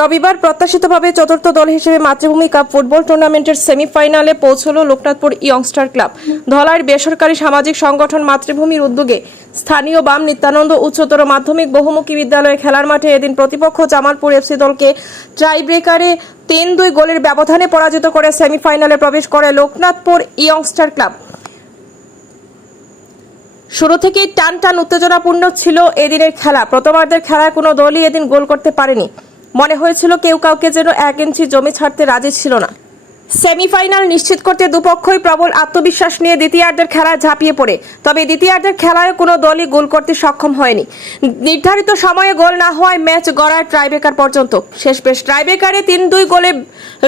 রবিবার প্রত্যাশিতভাবে চতুর্থ দল হিসেবে মাতৃভূমি কাপ ফুটবল টুর্নামেন্টের সেমিফাইনালে পৌঁছল লোকনাথপুর ইয়ংস্টার ক্লাব। ধলাইয়ের বেসরকারি সামাজিক সংগঠন মাতৃভূমির উদ্যোগে স্থানীয় বাম নিত্যানন্দ উচ্চতর মাধ্যমিক বহুমুখী বিদ্যালয়ে খেলার মাঠে এদিন প্রতিপক্ষ জামালপুর এফসি দলকে ব্রেকারে তিন দুই গোলের ব্যবধানে পরাজিত করে সেমিফাইনালে প্রবেশ করে লোকনাথপুর ইয়ংস্টার ক্লাব। শুরু থেকেই টান টান উত্তেজনাপূর্ণ ছিল এদিনের খেলা। প্রথমার্ধের খেলায় কোনো দলই এদিন গোল করতে পারেনি। মনে হয়েছিল কেউ কাউকে যেন এক ইঞ্চি জমি ছাড়তে রাজি ছিল না। সেমিফাইনাল নিশ্চিত করতে দুপক্ষই প্রবল আত্মবিশ্বাস নিয়ে দ্বিতীয়ার্ধের খেলায় ঝাঁপিয়ে পড়ে। তবে দ্বিতীয়ার্ধের খেলায় কোনো দলই গোল করতে সক্ষম হয়নি। নির্ধারিত সময়ে গোল না হওয়ায় ম্যাচ গড়ায় ট্রাইবেকার পর্যন্ত। শেষ বেশ ট্রাইবেকারে তিন দুই গোলে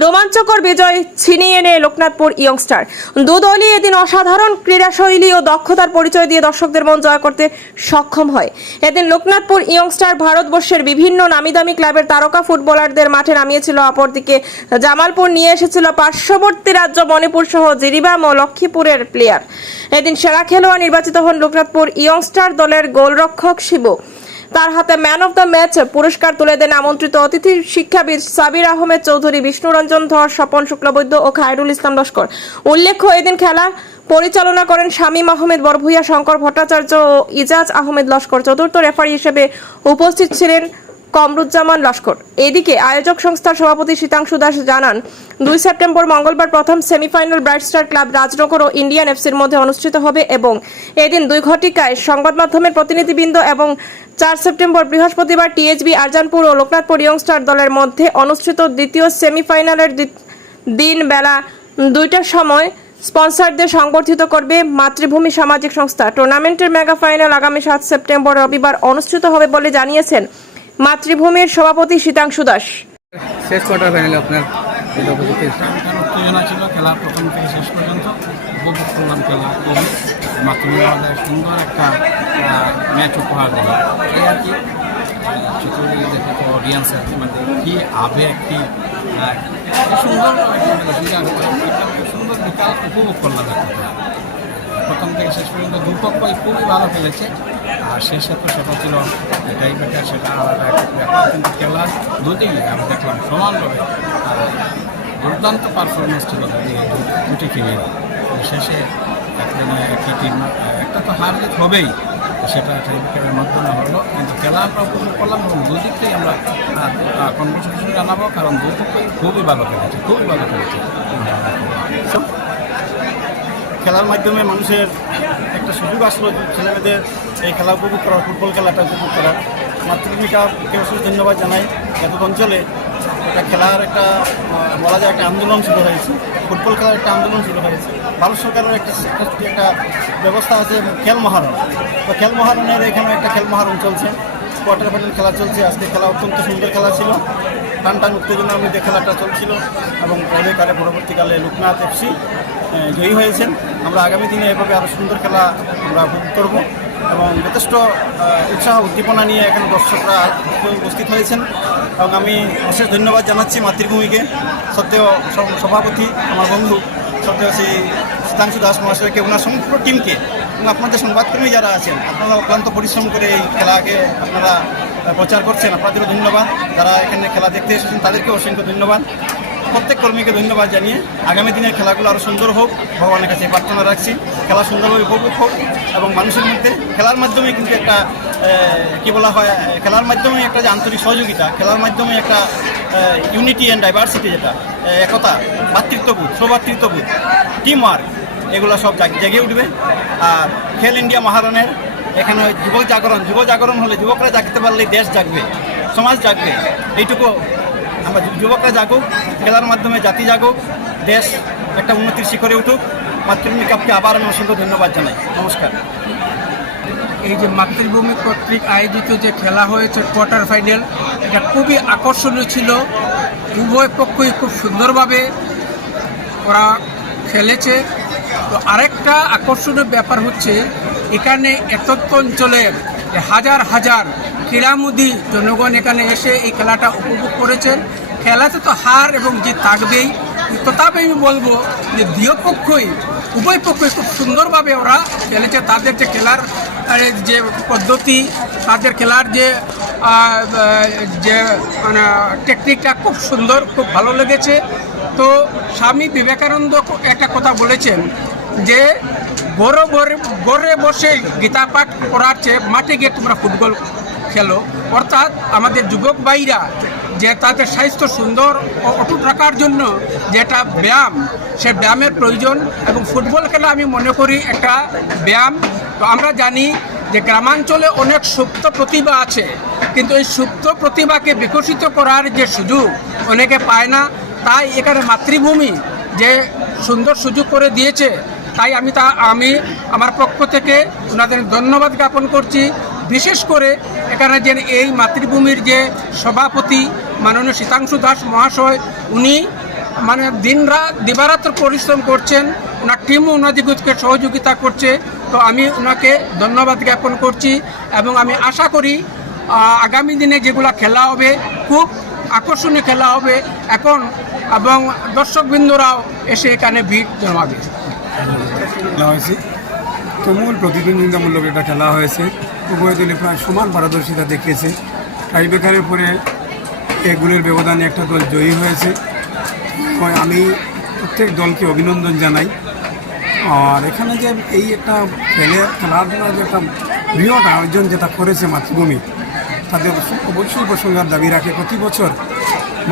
রোমাঞ্চকর বিজয় ছিনিয়ে এনে লোকনাথপুর ইয়ংস্টার। দু দলই এদিন অসাধারণ ক্রীড়াশৈলী ও দক্ষতার পরিচয় দিয়ে দর্শকদের মন জয় করতে সক্ষম হয়। এদিন লোকনাথপুর ইয়ংস্টার ভারতবর্ষের বিভিন্ন নামিদামি ক্লাবের তারকা ফুটবলারদের মাঠে নামিয়েছিল অপরদিকে। জামালপুর নিয়ে এসেছিল পার্শ্ববর্তী রাজ্য মণিপুর সহ জিরিবাম ও লক্ষ্মীপুরের প্লেয়ার। এদিন সেরা খেলোয়াড় নির্বাচিত হন লোকনাথপুর ইয়ংস্টার দলের গোলরক্ষক শিবু। তার হাতে ম্যান অফ দ্য ম্যাচ পুরস্কার তুলে দেন আমন্ত্রিত অতিথি শিক্ষাবিদ সাবির আহমেদ চৌধুরী, বিষ্ণুরঞ্জন ধর, স্বপন শুক্লবৈদ্য ও খায়রুল ইসলাম লস্কর। উল্লেখ্য, এদিন খেলা পরিচালনা করেন শামীম আহমেদ বরভুইয়া শঙ্কর ভট্টাচার্য ও ইজাজ আহমেদ লস্কর। চতুর্থ রেফারি হিসেবে উপস্থিত ছিলেন কমরুজ্জামান লস্কর। এদিকে আয়োজক সংস্থার সভাপতি শীতাংশু দাস জানান, দুই সেপ্টেম্বর মঙ্গলবার প্রথম semifinal bright star club Rajnagar ও ইন্ডিয়ান এফসির মধ্যে অনুষ্ঠিত হবে এবং এদিন দুই ঘটিকায় সংবাদ মাধ্যমের প্রতিনিধিবৃন্দ এবং চার সেপ্টেম্বর বৃহস্পতিবার টিএইচবি আরজানপুর ও লোকনাথপুর ইয়ংস্টার দলের মধ্যে অনুষ্ঠিত দ্বিতীয় সেমিফাইনালের দিন বেলা দুইটার সময় স্পন্সরদের সংবর্ধিত করবে মাতৃভূমি সামাজিক সংস্থা। টুর্নামেন্টের মেগা ফাইনাল আগামী সাত সেপ্টেম্বর রবিবার অনুষ্ঠিত হবে বলে জানিয়েছেন মাতৃভূমির সভাপতি শীতাংশু দাস। শেষ কোয়ার্টার ফাইনালে আপনার এটা উত্তেজনা ছিল খেলা প্রথম থেকে শেষ পর্যন্ত। উপভোগ করলাম খেলা। খুবই মাতৃভূমি আমাদের সুন্দর একটা ম্যাচ উপহার দিল এই আর কি চিত্রগুলি দেখে তো অডিয়েন্স আছে মানে কী আবেগ কি সুন্দর একটা সুন্দর বিকাল উপভোগ করলাম প্রথম থেকে শেষ পর্যন্ত দুপক্ষই খুবই ভালো খেলেছে। আর শেষে তো সেটা ছিল এটাই বেটার সেটা আলাদা কিন্তু খেলা দুদিকে আমি দেখলাম সমানভাবে। দুর্দান্ত পারফরমেন্স ছিল দুটি দুটি টিমের শেষে একটা টিম একটা তো হার জিত হবেই, সেটা ট্রাইবেকারের মাধ্যমে হলো। কিন্তু খেলা আমরা উপভোগ করলাম এবং দুদিকটাই আমরা কনভার্সেশন জানাব, কারণ দুপক্ষই খুবই ভালো খেলেছে, খুবই ভালো খেলেছে। খেলার মাধ্যমে মানুষের একটা সুযোগ আসলো ছেলেমেয়েদের এই খেলা উপভোগ করার ফুটবল খেলাটা উপভোগ করার মাতৃভূমিকাকে অশেষ ধন্যবাদ জানাই। এত অঞ্চলে একটা খেলার একটা বলা যায় একটা আন্দোলন শুরু হয়েছে। ফুটবল খেলার একটা আন্দোলন শুরু হয়েছে। ভারত সরকারের একটা একটা ব্যবস্থা আছে খেল মহারণ। তো খেল মহারণের এখানে একটা খেল মহারণ চলছে। কোয়ার্টার ফাইনাল খেলা চলছে। আজকে খেলা অত্যন্ত সুন্দর খেলা ছিল। টান টান উত্তেজনার মধ্যে খেলাটা চলছিল এবং কারে পরবর্তীকালে লোকনাথ এফসি জয়ী হয়েছেন। আমরা আগামী দিনে এভাবে আরও সুন্দর খেলা আমরা উপভোগ করব এবং যথেষ্ট উৎসাহ, উদ্দীপনা নিয়ে এখানে দর্শকরা উপস্থিত হয়েছেন। এবং আমি অশেষ ধন্যবাদ জানাচ্ছি মাতৃভূমিকে, সত্ত্বেও সভাপতি, আমার বন্ধু, সত্ত্বেও সেই শীতাংশু দাস মহাশয়কে, ওনার সমগ্র টিমকে এবং আপনাদের সংবাদকর্মী যারা আছেন আপনারা অক্লান্ত পরিশ্রম করে এই খেলাকে আপনারা প্রচার করছেন। আপনাদেরও ধন্যবাদ। যারা এখানে খেলা দেখতে এসেছেন তাদেরকে অসংখ্য ধন্যবাদ। প্রত্যেক কর্মীকে ধন্যবাদ জানিয়ে আগামী দিনের খেলাগুলো আরও সুন্দর হোক। ভগবানের কাছে প্রার্থনা রাখছি। খেলা সুন্দরভাবে উপভোগ হোক এবং মানুষের মধ্যে খেলার মাধ্যমে কিন্তু একটা কি বলা হয়, খেলার মাধ্যমে একটা যে আন্তরিক সহযোগিতা, খেলার মাধ্যমে একটা ইউনিটি অ্যান্ড ডাইভার্সিটি যেটা একতা, ভাতৃত্ববোধ, সৌভাতৃত্ববোধ টিম ওয়ার্ক এগুলো সব জেগে উঠবে। আর খেল ইন্ডিয়া মহারণের এখানে যুবক জাগরণ যুব জাগরণ হলে যুবকরা জাগতে পারলে দেশ জাগবে, সমাজ জাগবে। এইটুকু আমরা যুবকরা জাগুক, খেলার মাধ্যমে জাতি জাগুক, দেশ একটা উন্নতির শিখরে উঠুক। মাতৃভূমি কাপকে আবার আমি অসংখ্য ধন্যবাদ জানাই। নমস্কার। এই যে মাতৃভূমি কর্তৃক আয়োজিত যে খেলা হয়েছে কোয়ার্টার ফাইনাল এটা খুবই আকর্ষণীয় ছিল। উভয় পক্ষই খুব সুন্দরভাবে ওরা খেলেছে। তো আরেকটা আকর্ষণীয় ব্যাপার হচ্ছে এখানে এতত্ব অঞ্চলের হাজার হাজার ক্রীড়ামোদী জনগণ এখানে এসে এই খেলাটা উপভোগ করেছেন। খেলাতে তো হার এবং জিত থাকবেই। তথাপি আমি বলব যে দুই উভয় পক্ষই খুব সুন্দরভাবে ওরা খেলেছে। তাদের যে খেলার যে পদ্ধতি, তাদের খেলার যে যে মানে টেকনিকটা খুব সুন্দর, খুব ভালো লেগেছে। তো স্বামী বিবেকানন্দ একটা কথা বলেছেন যে গড়ে গড়ে গড়ে বসে গীতা পাঠ করার চেয়ে মাঠে গিয়ে তোমরা ফুটবল খেলো। অর্থাৎ আমাদের যুবক ভাইরা, যে তাদের স্বাস্থ্য সুন্দর ও অটুট রাখার জন্য যেটা ব্যায়াম, সে ব্যায়ামের প্রয়োজন এবং ফুটবল খেলা আমি মনে করি একটা ব্যায়াম। তো আমরা জানি যে গ্রামাঞ্চলে অনেক সুপ্ত প্রতিভা আছে, কিন্তু এই সুপ্ত প্রতিভাকে বিকশিত করার যে সুযোগ অনেকে পায় না। তাই এখানে মাতৃভূমি যে সুন্দর সুযোগ করে দিয়েছে তাই আমি তা, আমি আমার পক্ষ থেকে ওনাদের ধন্যবাদ জ্ঞাপন করছি। বিশেষ করে এখানে যে এই মাতৃভূমির যে সভাপতি মাননীয় শীতাংশু দাস মহাশয়, উনি মানে দিনরাত দিবারাত্র পরিশ্রম করছেন, ওনার টিমও ওনাদিকে সহযোগিতা করছে। তো আমি ওনাকে ধন্যবাদ জ্ঞাপন করছি এবং আমি আশা করি আগামী দিনে যেগুলো খেলা হবে, খুব আকর্ষণীয় খেলা হবে, এখন এবং দর্শকবৃন্দরাও এসে এখানে ভিড় জমাবে। খেলা হয়েছে। তুমুল প্রতিদ্বন্দ্বিতামূলক এটা খেলা হয়েছে। উভয় দলে প্রায় সমান পারদর্শিতা দেখিয়েছে। টাইব্রেকারের পরে এক গোলের ব্যবধানে একটা দল জয়ী হয়েছে। আমি প্রত্যেক দলকে অভিনন্দন জানাই। আর এখানে যে এই একটা খেলে খেলাধুলার যে একটা বৃহৎ আয়োজন যেটা করেছে মাতৃভূমি তাদের অবশ্যই প্রসঙ্গার দাবি রাখে। প্রতি বছর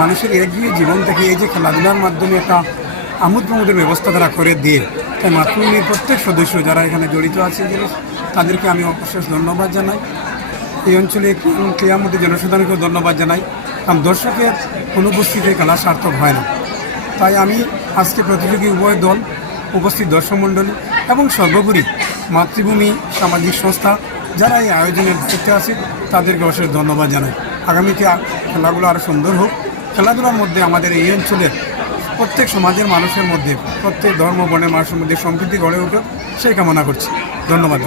মানুষের একঘেয়ে জীবন থেকে এই যে খেলাধুলার মাধ্যমে একটা আমোদ প্রমোদের ব্যবস্থা তারা করে দিয়ে তাই মাতৃভূমির প্রত্যেক সদস্য যারা এখানে জড়িত আছে তাদেরকে আমি অশেষ ধন্যবাদ জানাই। এই অঞ্চলে ক্রিয়ামধ্যে জনসাধারণকেও ধন্যবাদ জানাই। কারণ দর্শকের অনুপস্থিতিতে খেলা সার্থক হয় না। তাই আমি আজকে প্রতিযোগী উভয় দল উপস্থিত দর্শক মণ্ডলী এবং সর্বোপরি মাতৃভূমি সামাজিক সংস্থা যারা এই আয়োজনের দায়িত্বে আছে, তাদেরকে অশেষ ধন্যবাদ জানাই। আগামীতে খেলাগুলো আরও সুন্দর হোক। খেলাধুলার মধ্যে আমাদের এই অঞ্চলের প্রত্যেক সমাজের মানুষের মধ্যে, প্রত্যেক ধর্ম, বর্ণের মানুষের মধ্যে সম্প্রীতি গড়ে উঠুক, সেই কামনা করছি। ধন্যবাদ